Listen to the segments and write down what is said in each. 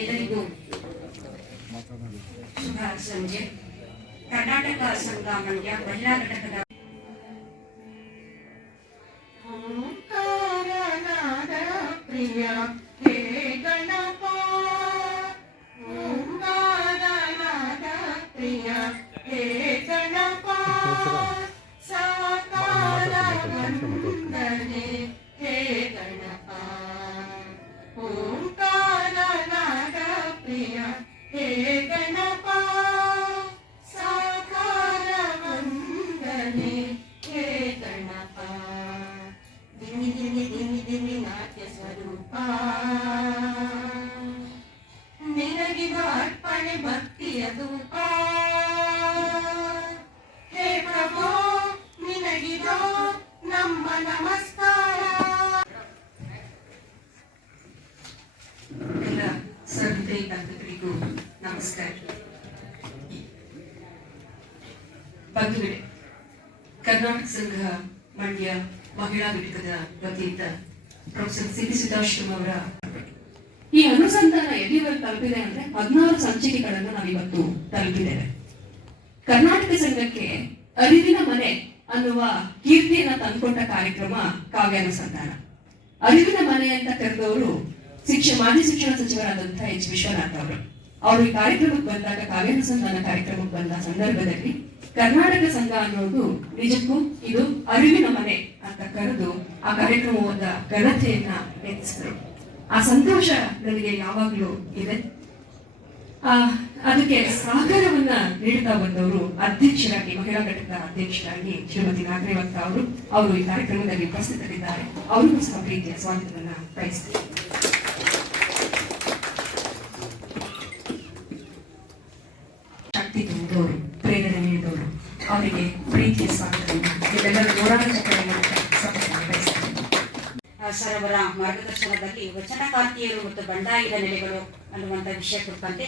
ಎಲ್ಲರಿಗೂ ಶುಭ ಸಂಜೆ. ಕರ್ನಾಟಕ ಸಂಘ ಮಂಡ್ಯ ಮಹಿಳಾ ಘಟಕದ ಪ್ರಿಯ ಹೇ ಗಣಪ, ಓಂಕಾರನಾದ ಪ್ರಿಯ ಹೇ ಗಣಪ, ಸಾಕಾರ ವಂದನೆ ಹೇ ಗಣಪ, ಓಂಕಾರನಾದ ಪ್ರಿಯ ಹೇ ಗಣಪ, ಸಾಕಾರ ವಂದನೆ ಹೇ ಗಣಪ, ದಿನಿ ದಿನಿ ದಿನಿ ದಿನಿ ನಾಟ್ಯ ಸ್ವರೂಪ, ನಿನಗಿದು ಅರ್ಪಣೆ ಭಕ್ತಿಯ ಧೂಪ, ಹೇ ಪ್ರಭು ನಿನಗಿದು ನಮ್ಮ ನಮಸ್ಕಾರ. ಎಲ್ಲ ಸಹೃದಯ ಬಂಧುಗಳಿಗೂ ನಮಸ್ಕಾರ. ಬಂಧುಗಳೇ, ಕರ್ನಾಟಕ ಸಂಘ ಮಂಡ್ಯ ಮಹಿಳಾ ಘಟಕದ ವತಿಯಿಂದ ಪ್ರೊಫೆಸರ್ ಸಿ.ಪಿ. ಸಿದ್ದಾಶ್ರಮ ಅವರ ಈ ಅನುಸಂಧಾನ ಎಲ್ಲಿವರೆಗೆ ತಲುಪಿದೆ ಅಂದ್ರೆ 16 ಸಂಚಿಕೆಗಳನ್ನು ನಾವಿವತ್ತು ತಲುಪಿದ್ದೇವೆ. ಕರ್ನಾಟಕ ಸಂಘಕ್ಕೆ ಅರಿವಿನ ಮನೆ ಅನ್ನುವ ಕೀರ್ತಿಯನ್ನ ತಂದುಕೊಟ್ಟ ಕಾರ್ಯಕ್ರಮ ಕಾವ್ಯಾನುಸಂಧಾನ. ಅರಿವಿನ ಮನೆ ಅಂತ ಕರೆದವರು ಮಾಜಿ ಶಿಕ್ಷಣ ಸಚಿವರಾದಂತಹ ಎಚ್ ವಿಶ್ವನಾಥ್ ಅವರು ಈ ಕಾರ್ಯಕ್ರಮಕ್ಕೆ ಬಂದಾಗ, ಕಾವ್ಯಾನುಸಂಧಾನ ಕಾರ್ಯಕ್ರಮಕ್ಕೆ ಬಂದ ಸಂದರ್ಭದಲ್ಲಿ ಕರ್ನಾಟಕ ಸಂಘ ಅನ್ನೋದು ನಿಜಕ್ಕೂ ಇದು ಅರಿವಿನ ಮನೆ ಅಂತ ಕರೆದು ಆ ಕಾರ್ಯಕ್ರಮದ ಘನತೆಯನ್ನ ಹೆಚ್ಚಿಸಿದರು. ಆ ಸಂತೋಷ ನನಗೆ ಯಾವಾಗಲೂ ಇದೆ. ಅದಕ್ಕೆ ಸಹಕಾರವನ್ನ ನೀಡುತ್ತಾ ಬಂದವರು ಅಧ್ಯಕ್ಷರಾಗಿ, ಮಹಿಳಾ ಘಟಕದ ಅಧ್ಯಕ್ಷರಾಗಿ ಶ್ರೀಮತಿ ನಾಗರೇವತ್ತ ಅವರು ಈ ಕಾರ್ಯಕ್ರಮದಲ್ಲಿ ಉಪಸ್ಥಿತರಿದ್ದಾರೆ. ಅವರಿಗೂ ಸಹ ಪ್ರೀತಿಯ ಸ್ವಾಗತವನ್ನ ಬಯಸ್ತೀನಿ. ಶಕ್ತಿ ತುಂಬಿದವರು, ಪ್ರೇರಣೆ ನೀಡಿದವರು, ಅವರಿಗೆ ಪ್ರೀತಿಯ ಸ್ವಾಗತವನ್ನ ಇವೆಲ್ಲರ ಹೋರಾಟ ಸರ್ ಅವರ ಮಾರ್ಗದರ್ಶನದಲ್ಲಿ ವಚನಕಾರ್ತಿಯರು ಮತ್ತು ಬಂಡಾಯದ ನೆಲೆಗಳು ಅನ್ನುವಂಥ ವಿಷಯ ಕುರಿತಂತೆ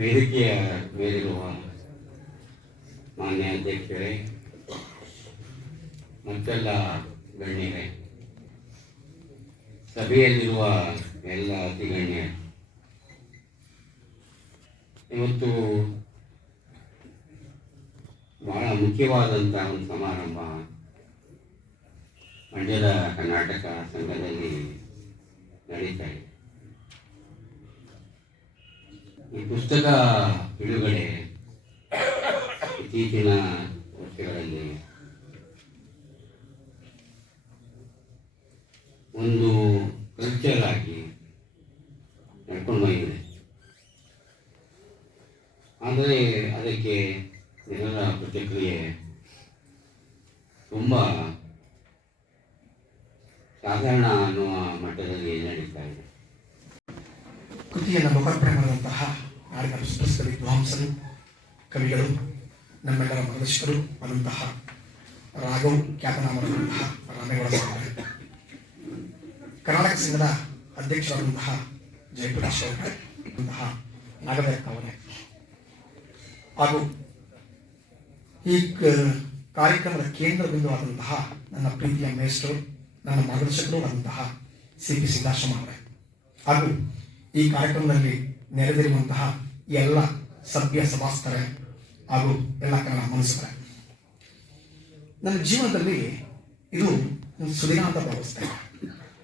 ವೇದಿಕೆಯ ಮೇಲಿರುವ ಮಾನ್ಯ ಅಧ್ಯಕ್ಷರೇ, ಮತ್ತೆಲ್ಲ ಗಣ್ಯರೇ, ಸಭೆಯಲ್ಲಿರುವ ಎಲ್ಲ ಅತಿಗಣ್ಯ, ಇವತ್ತು ಬಹಳ ಮುಖ್ಯವಾದಂತಹ ಒಂದು ಸಮಾರಂಭ ಮಂಡ್ಯದ ಕರ್ನಾಟಕ ಸಂಘದಲ್ಲಿ ನಡೀತಾ ಇದೆ. ಈ ಪುಸ್ತಕ ಬಿಡುಗಡೆ ಇತ್ತೀಚಿನ ವರ್ಷಗಳಲ್ಲಿ ಒಂದು ಕಲ್ಚರ್ ಆಗಿ ನಡ್ಕೊಂಡು ಬಂದಿದೆ. ಆದರೆ ಅದಕ್ಕೆ ಜನರ ಪ್ರತಿಕ್ರಿಯೆ ತುಂಬ ಸಾಧಾರಣ ಅನ್ನುವ ಮಟ್ಟದಲ್ಲಿ ನಡೀತಾ ಇದೆ. ಕೃತಿಯನ್ನು ಲೋಕಾರ್ಪಣೆ ಮಾಡಿದಂತಹ ನಾಡಿನ ಸುಪ್ರಸಿದ್ಧ ವಿದ್ವಾಂಸರು, ಕವಿಗಳು, ನಮ್ಮೆಲ್ಲರ ಮಾರ್ಗದರ್ಶಕರು ಆದಂತಹ ರಾಘವ್ ಖ್ಯಾತನಾಮರಾದಂತಹ ರಾಮೇಗೌಡ ಅವರೇ, ಕರ್ನಾಟಕ ಸಂಘದ ಅಧ್ಯಕ್ಷರಾದಂತಹ ಜಯಪ್ರಕಾಶ್ ಅವರೇ, ನಾಗಬೇರಕ್ಕ ಅವರೇ, ಹಾಗೂ ಈ ಕಾರ್ಯಕ್ರಮದ ಕೇಂದ್ರ ಬಿಂದುವಾದಂತಹ ನನ್ನ ಪ್ರೀತಿಯ ಮೇಷ್ಟ್ರು, ನನ್ನ ಮಾರ್ಗದರ್ಶಕರು ಆದಂತಹ ಸಿ.ಪಿ. ಸಿದ್ದಾಶ್ರಮ ಅವರೇ, ಹಾಗೂ ಈ ಕಾರ್ಯಕ್ರಮದಲ್ಲಿ ನೆರೆದಿರುವಂತಹ ಎಲ್ಲ ಸಭ್ಯ ಸಭಾಸ್ಥರೇ ಹಾಗೂ ಎಲ್ಲ ಕನ್ನಡ ಮನಸ್ಸುಗಳೇ, ನನ್ನ ಜೀವನದಲ್ಲಿ ಇದು ಒಂದು ಸುದಿನ ಅಂತ ಭಾವಿಸ್ತೇನೆ.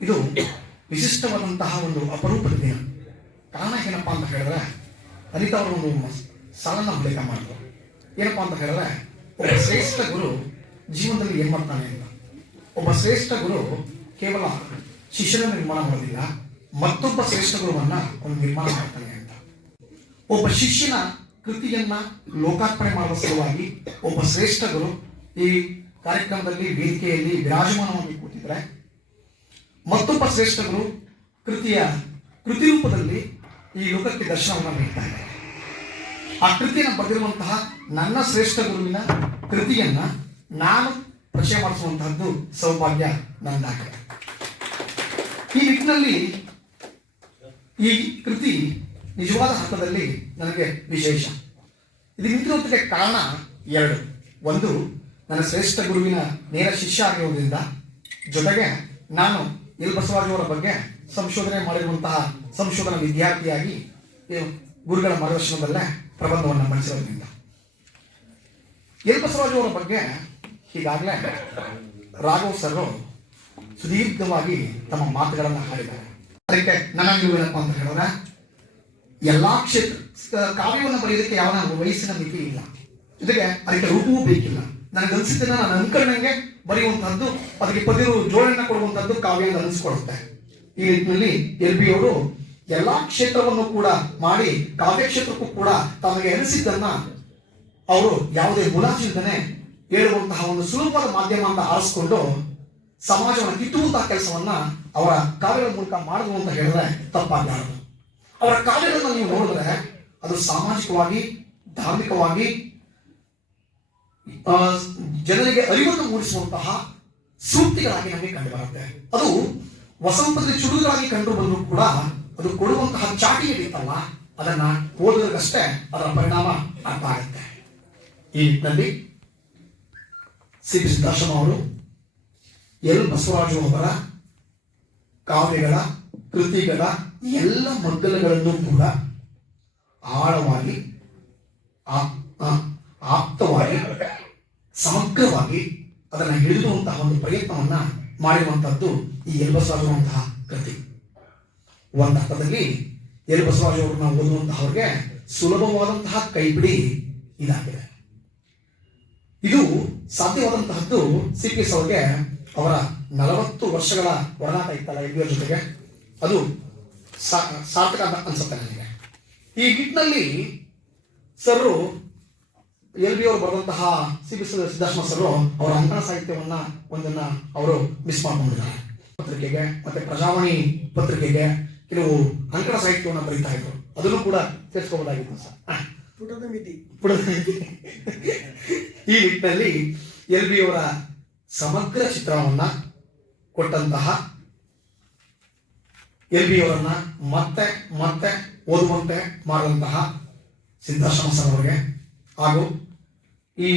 ಇದು ವಿಶಿಷ್ಟವಾದಂತಹ ಒಂದು ಅಪರೂಪದ ದಿನ. ಕಾರಣ ಏನಪ್ಪ ಅಂತ ಹೇಳಿದ್ರೆ, ಅನಿತಾ ಅವರು ಒಂದು ಸಾಲನ್ನ ಉಲ್ಲೇಖ ಮಾಡಿದ್ರು. ಏನಪ್ಪ ಅಂತ ಹೇಳಿದ್ರೆ, ಒಬ್ಬ ಶ್ರೇಷ್ಠ ಗುರು ಜೀವನದಲ್ಲಿ ಏನ್ ಮಾಡ್ತಾನೆ ಅಂತ. ಒಬ್ಬ ಶ್ರೇಷ್ಠ ಗುರು ಕೇವಲ ಶಿಷ್ಯನ ನಿರ್ಮಾಣ ಮಾಡೋದಿಲ್ಲ, ಮತ್ತೊಬ್ಬ ಶ್ರೇಷ್ಠ ಗುರುವನ್ನ ಒಂದು ನಿರ್ಮಾಣ ಮಾಡ್ತಾನೆ ಅಂತ. ಒಬ್ಬ ಶಿಷ್ಯನ ಕೃತಿಯನ್ನ ಲೋಕಾರ್ಪಣೆ ಮಾಡುವ ಸಲುವಾಗಿ ಒಬ್ಬ ಶ್ರೇಷ್ಠ ಗುರು ಈ ಕಾರ್ಯಕ್ರಮದಲ್ಲಿ ವೇದಿಕೆಯಲ್ಲಿ ವಿರಾಜಮಾನವಾಗಿ ಕೂತಿದ್ರೆ, ಮತ್ತೊಬ್ಬ ಶ್ರೇಷ್ಠ ಗುರು ಕೃತಿ ರೂಪದಲ್ಲಿ ಈ ಲೋಕಕ್ಕೆ ದರ್ಶನವನ್ನು ನೀಡ್ತಾ ಇದ್ದಾರೆ. ಆ ಕೃತಿಯನ್ನು ಬರೆದಿರುವಂತಹ ನನ್ನ ಶ್ರೇಷ್ಠ ಗುರುವಿನ ಕೃತಿಯನ್ನ ನಾನು ಪರಿಚಯ ಮಾಡಿಸುವಂತಹದ್ದು ಸೌಭಾಗ್ಯ ನಂದಾಗಿದೆ. ಈ ನಿಟ್ಟಿನಲ್ಲಿ ಈ ಕೃತಿ ನಿಜವಾದ ಅರ್ಥದಲ್ಲಿ ನನಗೆ ವಿಶೇಷ. ಇದು ನಿಂತಿರುವುದಕ್ಕೆ ಕಾರಣ ಎರಡು. ಒಂದು, ನನ್ನ ಶ್ರೇಷ್ಠ ಗುರುವಿನ ನೇರ ಶಿಷ್ಯ ಆಗಿರುವುದರಿಂದ, ಜೊತೆಗೆ ನಾನು ಎಲ್ ಬಸವರಾಜ್ ಅವರ ಬಗ್ಗೆ ಸಂಶೋಧನೆ ಮಾಡಿರುವಂತಹ ಸಂಶೋಧನಾ ವಿದ್ಯಾರ್ಥಿಯಾಗಿ ಗುರುಗಳ ಮಾರ್ಗದರ್ಶನದಲ್ಲೇ ಪ್ರಬಂಧವನ್ನು ಮಂಡಿಸಿರೋದ್ರಿಂದ. ಎಲ್ ಬಸವರಾಜ್ ಅವರ ಬಗ್ಗೆ ಈಗಾಗಲೇ ರಾಘವ್ ಸರ್ ಸುದೀರ್ಘವಾಗಿ ತಮ್ಮ ಮಾತುಗಳನ್ನು ಹಾಡಿದ್ದಾರೆ. ಅದಕ್ಕೆ ನನ್ನ ಏನಪ್ಪ ಅಂತ ಹೇಳಿದ್ರೆ, ಎಲ್ಲಾ ಕಾವ್ಯವನ್ನು ಬರೆಯೋದಕ್ಕೆ ಯಾವ ವಯಸ್ಸಿನ ಮಿತಿ ಇಲ್ಲ, ಜೊತೆಗೆ ಅದಕ್ಕೆ ರೂಪವೂ ಬೇಕಿಲ್ಲ. ನನಗನ್ಸಿದ್ದನ್ನ ನಾನು ಅನ್ಕೊಂಡಂಗೆ ಬರೆಯುವಂತಹದ್ದು, ಅದಕ್ಕೆ ಪದಿರು ಜೋಡಣೆ ಕೊಡುವಂತಹದ್ದು ಕಾವ್ಯ ಅಂತ ಅನಿಸ್ಕೊಡುತ್ತೆ. ಈ ನಿಟ್ಟಿನಲ್ಲಿ ಎಲ್ ಬಿ ಅವರು ಎಲ್ಲಾ ಕ್ಷೇತ್ರವನ್ನು ಕೂಡ ಮಾಡಿ ಕಾವ್ಯ ಕ್ಷೇತ್ರಕ್ಕೂ ಕೂಡ ತಮಗೆ ಅನಿಸಿದ್ದನ್ನ ಅವರು ಯಾವುದೇ ಮುಲಾಜಿಲ್ಲದೆ ಹೇಳುವಂತಹ ಒಂದು ಸುಲಭವಾದ ಮಾಧ್ಯಮ ಅಂತ ಆರಿಸ್ಕೊಂಡು ಸಮಾಜವನ್ನು ತಿಟ್ಟುವಂತಹ ಕೆಲಸವನ್ನ ಅವರ ಕಾವ್ಯಗಳ ಮೂಲಕ ಮಾಡಿದ್ರು ಅಂತ ಹೇಳಿದ್ರೆ ತಪ್ಪಾಗಲಾರದು. ಅವರ ಕಾವ್ಯಗಳನ್ನು ನೀವು ನೋಡಿದ್ರೆ ಅದು ಸಾಮಾಜಿಕವಾಗಿ, ಧಾರ್ಮಿಕವಾಗಿ ಜನರಿಗೆ ಅರಿವನ್ನು ಮೂಡಿಸುವಂತಹ ಸೂಕ್ತಿಗಳಾಗಿ ನಮಗೆ ಕಂಡು ಬರುತ್ತೆ. ಅದು ವಸಂತದಲ್ಲಿ ಚುಡುಗಳಾಗಿ ಕಂಡು ಬಂದರೂ ಕೂಡ ಅದು ಕೊಡುವಂತಹ ಚಾಟಿ ಏನಿತ್ತಲ್ಲ, ಅದನ್ನ ಓದೋದಕ್ಕಷ್ಟೇ ಅದರ ಪರಿಣಾಮ ಅರ್ಥ ಆಗುತ್ತೆ. ಈ ನಿಟ್ಟಿನಲ್ಲಿ ಸಿ ಪಿ ಸಿದ್ದಾಶ್ರಮ ಅವರು ಎಲ್ ಬಸವರಾಜು ಅವರ ಕಾವ್ಯಗಳ ಕೃತಿಗಳ ಎಲ್ಲ ಮಗ್ಗಲಗಳನ್ನು ಕೂಡ ಆಳವಾಗಿ, ಆಪ್ತವಾಗಿ, ಸಮಗ್ರವಾಗಿ ಅದನ್ನು ಹಿಡಿದುವಂತಹ ಒಂದು ಪ್ರಯತ್ನವನ್ನ ಮಾಡಿರುವಂತಹದ್ದು ಈ ಎಲ್ ಬಸವರಾಜು ಅಂತಹ ಕೃತಿ. ಒಂದು ಅರ್ಥದಲ್ಲಿ ಎಲ್ ಬಸವರಾಜು ಅವರನ್ನ ಓದುವಂತಹವ್ರಿಗೆ ಸುಲಭವಾದಂತಹ ಕೈಪಿಡಿ ಇದಾಗಿದೆ. ಇದು ಸಾಧ್ಯವಾದಂತಹದ್ದು ಸಿ ಪಿ ಎಸ್ ಅವರಿಗೆ ಅವರ 40 ವರ್ಷಗಳ ಒಡನಾಟ ಇತ್ತಲ್ಲ ಎಲ್ ಬಿ ಅವ್ರ ಜೊತೆಗೆ, ಅದು ಸಾರ್ಥಕ ಅಂತ ಅನ್ಸುತ್ತೆ ನನಗೆ. ಈ ನಿಟ್ಟಿನಲ್ಲಿ ಸರ್ ಎಲ್ ಬಿ ಅವರು ಬರೆದಂತಹ ಸಿ ಪಿ ಸಿದ್ದಾಶ್ರಮ ಸರ್ ಅವರ ಅಂಕಣ ಸಾಹಿತ್ಯವನ್ನ ಒಂದನ್ನ ಅವರು ಮಿಸ್ ಮಾಡ್ಕೊಂಡಿದ್ದಾರೆ. ಪತ್ರಿಕೆಗೆ ಮತ್ತೆ ಪ್ರಜಾವಾಣಿ ಪತ್ರಿಕೆಗೆ ಕೆಲವು ಅಂಕಣ ಸಾಹಿತ್ಯವನ್ನು ಬರೀತಾ ಇದ್ರು, ಅದನ್ನು ಕೂಡ ಸೇರಿಸ್ಕೋಬಹುದಾಗಿತ್ತು ಸರ್. ಪುಟದ ಮಿತಿ. ಈ ನಿಟ್ಟಿನಲ್ಲಿ ಎಲ್ ಬಿ ಅವರ ಸಮಗ್ರ ಚಿತ್ರಣವನ್ನ ಕೊಟ್ಟಂತಹ, ಎಲ್ ಬಿ ಅವರನ್ನ ಮತ್ತೆ ಮತ್ತೆ ಓದುವಂತೆ ಮಾಡುವಂತಹ ಸಿದ್ದಾಶ್ರಮ ಸರ್ ಅವರಿಗೆ, ಹಾಗೂ ಈ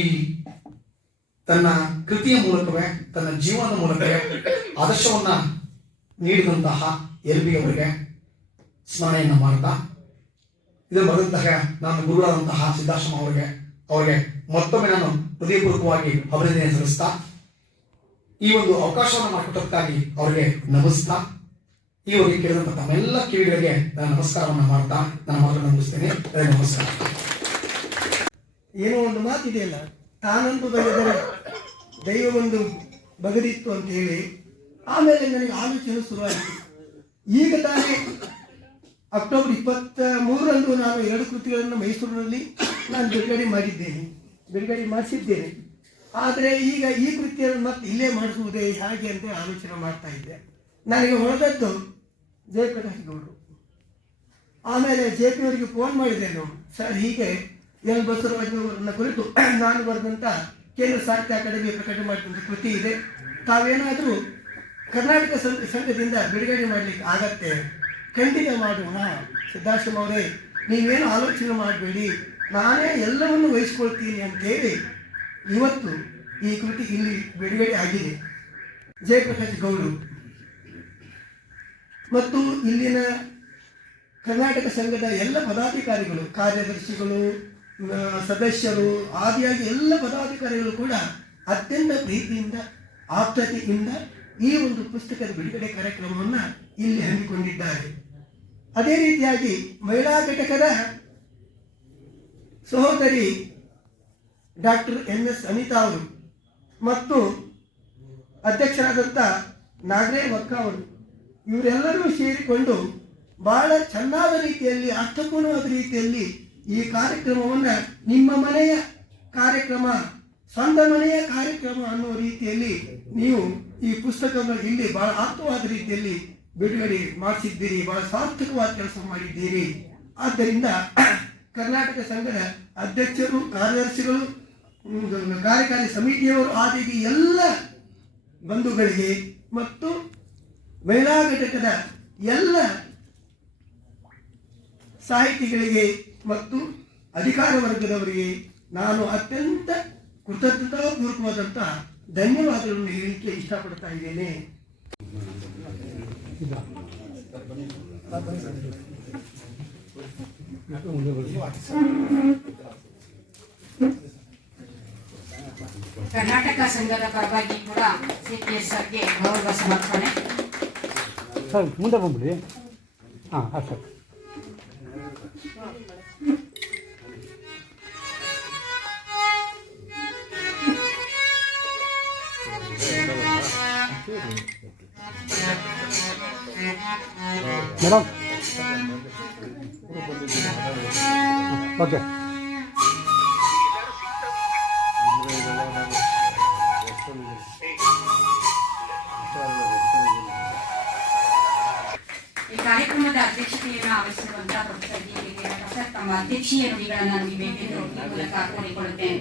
ತನ್ನ ಕೃತಿಯ ಮೂಲಕವೇ, ತನ್ನ ಜೀವನದ ಮೂಲಕವೇ ಆದರ್ಶವನ್ನ ನೀಡಿದಂತಹ ಎಲ್ ಬಿ ಅವರಿಗೆ ಸ್ಮರಣೆಯನ್ನು ಮಾಡ್ತಾ, ಇದನ್ನು ಬರೆದಂತಹ ನಾನು ಗುರುಗಳಾದಂತಹ ಸಿದ್ದಾಶ್ರಮ ಅವರಿಗೆ ಮತ್ತೊಮ್ಮೆ ನಾನು ಹೃದಯಪೂರ್ವಕವಾಗಿ ಅಭಿನಂದನೆ ಸಲ್ಲಿಸ್ತಾ, ಈ ಒಂದು ಅವಕಾಶವನ್ನು ಮಾಡಿಕೊಟ್ಟಕ್ಕಾಗಿ ಅವರಿಗೆ ನಮಿಸ್ತಾ, ಈವರೆಗೆ ಕೇಳಿದಂತಹ ತಮ್ಮೆಲ್ಲ ಕಿವಿಗಳಿಗೆ ನಾನು ನಮಸ್ಕಾರವನ್ನು ಮಾಡ್ತಾ ನನ್ನ ಮಾತನ್ನು ಮುಗಿಸ್ತೇನೆ. ನಮಸ್ಕಾರ. ಏನೋ ಒಂದು ಮಾತಿದೆಯಲ್ಲ, ತಾನೊಂದು ಬಗೆದರೆ ದೈವವೊಂದು ಬಗೆದಿತ್ತು ಅಂತ ಹೇಳಿ ಆಮೇಲೆ ನನಗೆ ಆಲೋಚನೆ ಶುರುವಾಯಿತು. ಈಗ ತಾನೇ ಅಕ್ಟೋಬರ್ 23ರಂದು ನಾನು 2 ಕೃತಿಗಳನ್ನು ಮೈಸೂರಿನಲ್ಲಿ ನಾನು ಬಿಡುಗಡೆ ಮಾಡಿಸಿದ್ದೇನೆ. ಆದರೆ ಈಗ ಈ ಕೃತಿಯನ್ನು ಮತ್ತೆ ಇಲ್ಲೇ ಮಾಡಿಸುವುದೇ ಹೇಗೆ ಅಂತ ಆಲೋಚನೆ ಮಾಡ್ತಾ ಇದ್ದೆ. ನನಗೆ ಹೊಳೆದದ್ದು ಜಯಪ್ರಕಾಶ್ ಗೌಡರು. ಆಮೇಲೆ ಜೆ ಪಿ ಅವರಿಗೆ ಫೋನ್ ಮಾಡಿದ್ದೇನೆ, ಸರ್ ಹೀಗೆ ಎಲ್ ಬಸವರಾಜ್ ಅವರನ್ನ ಕುರಿತು ನಾನು ಬರೆದಂಥ ಕೇಂದ್ರ ಸಾಹಿತ್ಯ ಅಕಾಡೆಮಿ ಪ್ರಕಟಣೆ ಮಾಡಿದಂಥ ಕೃತಿ ಇದೆ, ತಾವೇನಾದರೂ ಕರ್ನಾಟಕ ಸಂಘದಿಂದ ಬಿಡುಗಡೆ ಮಾಡಲಿಕ್ಕೆ ಆಗತ್ತೆ, ಖಂಡಿತ ಮಾಡೋಣ. ಸಿದ್ದಾಶ್ರಮ ಅವರೇ, ನೀವೇನು ಆಲೋಚನೆ ಮಾಡಬೇಡಿ, ನಾನೇ ಎಲ್ಲವನ್ನು ವಹಿಸ್ಕೊಳ್ತೀನಿ ಅಂತೇಳಿ ಇವತ್ತು ಈ ಕೃತಿ ಇಲ್ಲಿ ಬಿಡುಗಡೆ ಆಗಿದೆ. ಜಯಪ್ರಕಾಶ್ ಗೌಡರು ಮತ್ತು ಇಲ್ಲಿನ ಕರ್ನಾಟಕ ಸಂಘದ ಎಲ್ಲ ಪದಾಧಿಕಾರಿಗಳು, ಕಾರ್ಯದರ್ಶಿಗಳು, ಸದಸ್ಯರು ಆದಿಯಾಗಿ ಎಲ್ಲ ಪದಾಧಿಕಾರಿಗಳು ಕೂಡ ಅತ್ಯಂತ ಪ್ರೀತಿಯಿಂದ ಆಪ್ತತೆಯಿಂದ ಈ ಒಂದು ಪುಸ್ತಕದ ಬಿಡುಗಡೆ ಕಾರ್ಯಕ್ರಮವನ್ನು ಇಲ್ಲಿ ಹಮ್ಮಿಕೊಂಡಿದ್ದಾರೆ. ಅದೇ ರೀತಿಯಾಗಿ ಮಹಿಳಾ ಘಟಕದ ಸಹೋದರಿ ಡಾಕ್ಟರ್ NS ಅನಿತಾ ಅವರು ಮತ್ತು ಅಧ್ಯಕ್ಷರಾದಂಥ ನಾಗರೇ ವಕ್ಕ ಅವರು ಇವರೆಲ್ಲರೂ ಸೇರಿಕೊಂಡು ಬಹಳ ಚೆನ್ನಾದ ರೀತಿಯಲ್ಲಿ ಅರ್ಥಪೂರ್ಣವಾದ ರೀತಿಯಲ್ಲಿ ಈ ಕಾರ್ಯಕ್ರಮವನ್ನು ನಿಮ್ಮ ಮನೆಯ ಕಾರ್ಯಕ್ರಮ, ಸ್ವಂತ ಮನೆಯ ಕಾರ್ಯಕ್ರಮ ಅನ್ನುವ ರೀತಿಯಲ್ಲಿ ನೀವು ಈ ಪುಸ್ತಕವನ್ನು ಇಲ್ಲಿ ಬಹಳ ಆಪ್ತವಾದ ರೀತಿಯಲ್ಲಿ ಬಿಡುಗಡೆ ಮಾಡಿಸಿದ್ದೀರಿ. ಬಹಳ ಸಾರ್ಥಕವಾದ ಕೆಲಸ ಮಾಡಿದ್ದೀರಿ. ಆದ್ದರಿಂದ ಕರ್ನಾಟಕ ಸಂಘದ ಅಧ್ಯಕ್ಷರು, ಕಾರ್ಯದರ್ಶಿಗಳು, ಕಾರ್ಯಕಾರಿ ಸಮಿತಿಯವರು ಆದಿಗೆ ಎಲ್ಲ ಬಂಧುಗಳಿಗೆ ಮತ್ತು ಮಹಿಳಾ ಘಟಕದ ಎಲ್ಲ ಸಾಹಿತಿಗಳಿಗೆ ಮತ್ತು ಅಧಿಕಾರ ವರ್ಗದವರಿಗೆ ನಾನು ಅತ್ಯಂತ ಕೃತಜ್ಞತಾಪೂರ್ವಕವಾದಂತಹ ಧನ್ಯವಾದಗಳನ್ನು ಹೇಳಲಿಕ್ಕೆ ಇಷ್ಟಪಡ್ತಾ ಇದ್ದೇನೆ. ಕರ್ನಾಟಕ ಸಂಘದ ಪರವಾಗಿ ಕೂಡ CPS ಸರ್ಗೆ ಗೌರವ ಸಮರ್ಪಣೆ. ಸರ್ ಮುಂದೆ ಬಂದ್ಬಿಡಿ. ಹಾಂ ಅಷ್ಟೇ. Madam okay. ಈ ಕಾರ್ಯಕ್ರಮದ ಅಧ್ಯಕ್ಷತೆಯನ್ನು ವಹಿಸಿರುವಂತಹ ಪ್ರೊಫೆಸರ್ ಡಿ ಸರ್ ತಮ್ಮ ಅಧ್ಯಕ್ಷೀಯ ನುಡಿಗಳನ್ನು ನೀಡಬೇಕೆಂದು ಈ ಮೂಲಕ ಕೋರಿಕೊಳ್ಳುತ್ತೇನೆ.